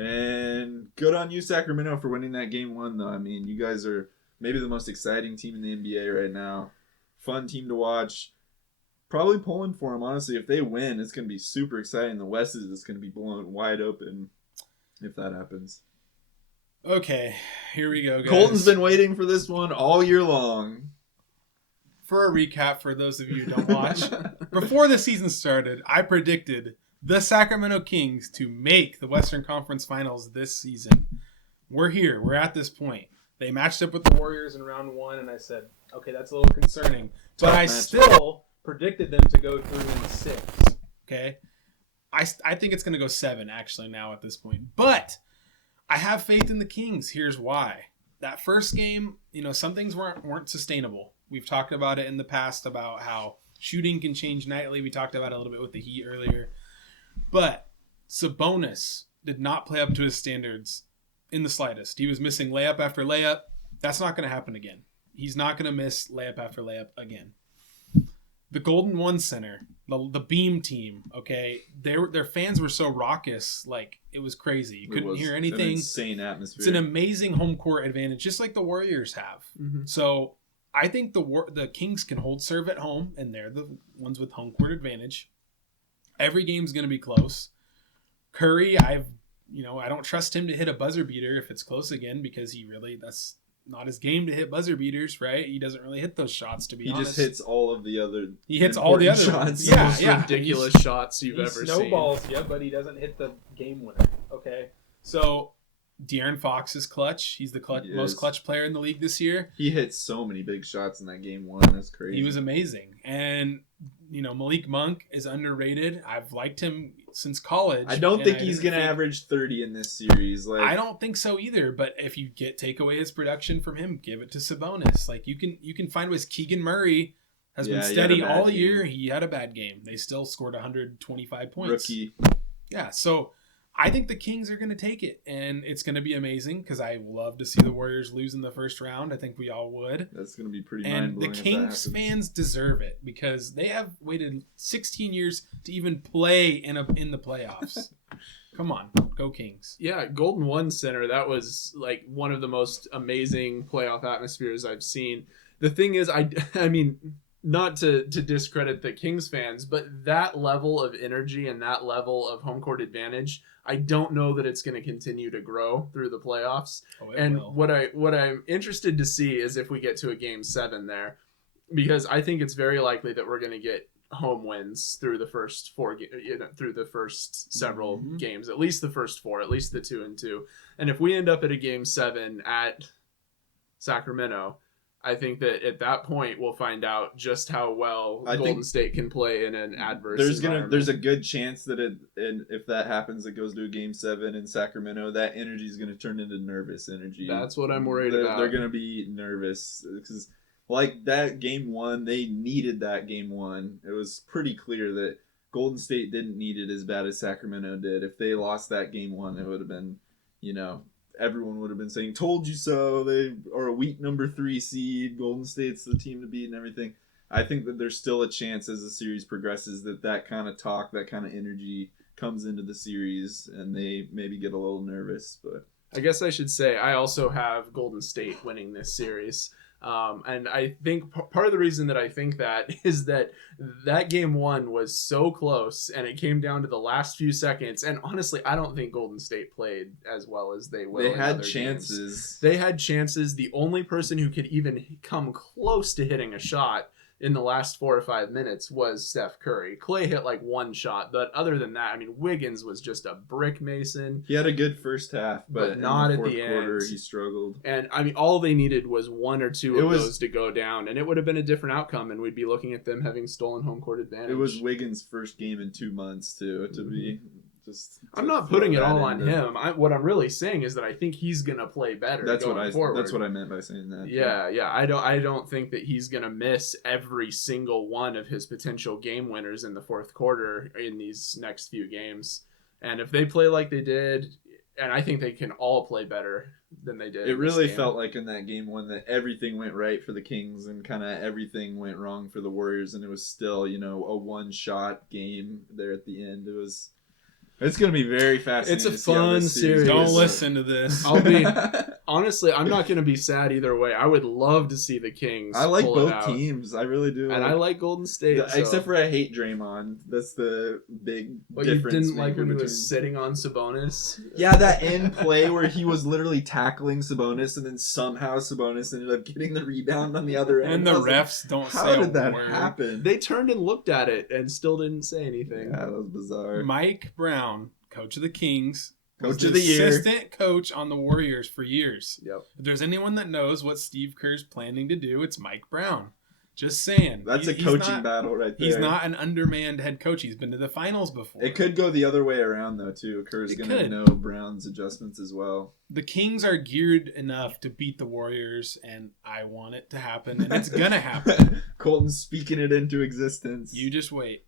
And good on you, Sacramento, for winning that game one, though. I mean, you guys are maybe the most exciting team in the NBA right now. Fun team to watch. Probably pulling for them, honestly. If they win, it's going to be super exciting. The West is just going to be blown wide open if that happens. Okay, here we go, guys. Colton's been waiting for this one all year long. For a recap, for those of you who don't watch, before the season started, I predicted the Sacramento Kings to make the Western Conference Finals this season. We're here. We're at this point. They matched up with the Warriors in round one, and I said, okay, that's a little concerning. But I still predicted them to go through in 6. Okay? I think it's going to go 7, actually, now at this point. But I have faith in the Kings. Here's why. That first game, some things weren't sustainable. We've talked about it in the past about how shooting can change nightly. We talked about it a little bit with the Heat earlier. But Sabonis did not play up to his standards in the slightest. He was missing layup after layup. That's not going to happen again. He's not going to miss layup after layup again. The Golden One Center, the Beam team, okay, their fans were so raucous, like it was crazy. You couldn't hear anything. An insane atmosphere. It's an amazing home court advantage, just like the Warriors have. Mm-hmm. So I think the Kings can hold serve at home, and they're the ones with home court advantage. Every game's going to be close. Curry, I don't trust him to hit a buzzer beater if it's close again, because that's not his game to hit buzzer beaters, right? He doesn't really hit those shots, to be honest. He just hits all of the other. He hits all the other shots. Yeah. Ridiculous shots you've ever seen. Snowballs, yeah, but he doesn't hit the game winner. Okay, so De'Aaron Fox is clutch. He's the most clutch player in the league this year. He hit so many big shots in that game one. That's crazy. He was amazing, and Malik Monk is underrated. I've liked him since college. I don't think he's going to average 30 in this series. I don't think so either. But if you take away his production from him, give it to Sabonis. Like you can find ways. Keegan Murray has been steady all year. He had a bad game. They still scored 125 points. Rookie. Yeah. So I think the Kings are going to take it, and it's going to be amazing because I love to see the Warriors lose in the first round. I think we all would. That's going to be pretty mind-blowing. And the Kings fans deserve it because they have waited 16 years to even play in the playoffs. Come on, go Kings. Yeah, Golden One Center, that was like one of the most amazing playoff atmospheres I've seen. The thing is, I mean, not to discredit the Kings fans, but that level of energy and that level of home court advantage, I don't know that it's going to continue to grow through the playoffs. What I'm interested to see is if we get to a game 7 there, because I think it's very likely that we're going to get home wins through the first through the first several games, at least the first 4, at least the 2-2. And if we end up at a game 7 at Sacramento, I think that at that point we'll find out just how well Golden State can play in an adverse environment. There's a good chance that if that happens, it goes to a game 7 in Sacramento. That energy is going to turn into nervous energy. That's what I'm worried about. They're going to be nervous because, like that game 1, they needed that game 1. It was pretty clear that Golden State didn't need it as bad as Sacramento did. If they lost that game 1, it would have been, everyone would have been saying, told you so. They are a weak number 3 seed. Golden State's the team to beat and everything. I think that there's still a chance as the series progresses that kind of talk, that kind of energy comes into the series and they maybe get a little nervous. But I guess I should say I also have Golden State winning this series. And I think part of the reason that I think that is that game 1 was so close and it came down to the last few seconds. And honestly, I don't think Golden State played as well as they will. They had chances. They had chances. The only person who could even come close to hitting a shot in the last 4 or 5 minutes was Steph Curry. Clay hit like 1 shot, but other than that, I mean, Wiggins was just a brick mason. He had a good first half, but not in the at the quarter, end. He struggled. And I mean, all they needed was 1 or 2 of those to go down, and it would have been a different outcome, and we'd be looking at them having stolen home court advantage. It was Wiggins' first game in 2 months too. To be just, I'm not putting it all on him. What I'm really saying is that I think he's gonna play better. That's what I meant by saying that. Yeah. I don't think that he's gonna miss every single one of his potential game winners in the fourth quarter in these next few games. And if they play like they did, and I think they can all play better than they did. It really felt like in that game 1 that everything went right for the Kings and kind of everything went wrong for the Warriors, and it was still, a 1-shot game there at the end. It was It's going to be very fascinating. It's a to see how fun this series series. Don't goes. listen to this. I'll be honestly, I'm not going to be sad either way. I would love to see the Kings. I like pull it both out. teams. I really do. And I like Golden State. Except for I hate Draymond. That's the big But you difference. didn't like when he between... was sitting on Sabonis. Yeah, that end play where he was literally tackling Sabonis, and then somehow Sabonis ended up getting the rebound on the other end. And the I was like, refs don't how say a did that word. happen? They turned and looked at it and still didn't say anything. Yeah, that was bizarre. Mike Brown, coach of the Kings, was Coach of the year. assistant coach on the Warriors for years. Yep. If there's anyone that knows what Steve Kerr's planning to do, it's Mike Brown. Just saying. That's a He's coaching not- battle right there. He's not an undermanned head coach. He's been to the finals before. It could go the other way around though too. Kerr's It going to could. know Brown's adjustments as well. The Kings are geared enough to beat the Warriors, and I want it to happen, and it's gonna happen. Colton's speaking it into existence. You just wait.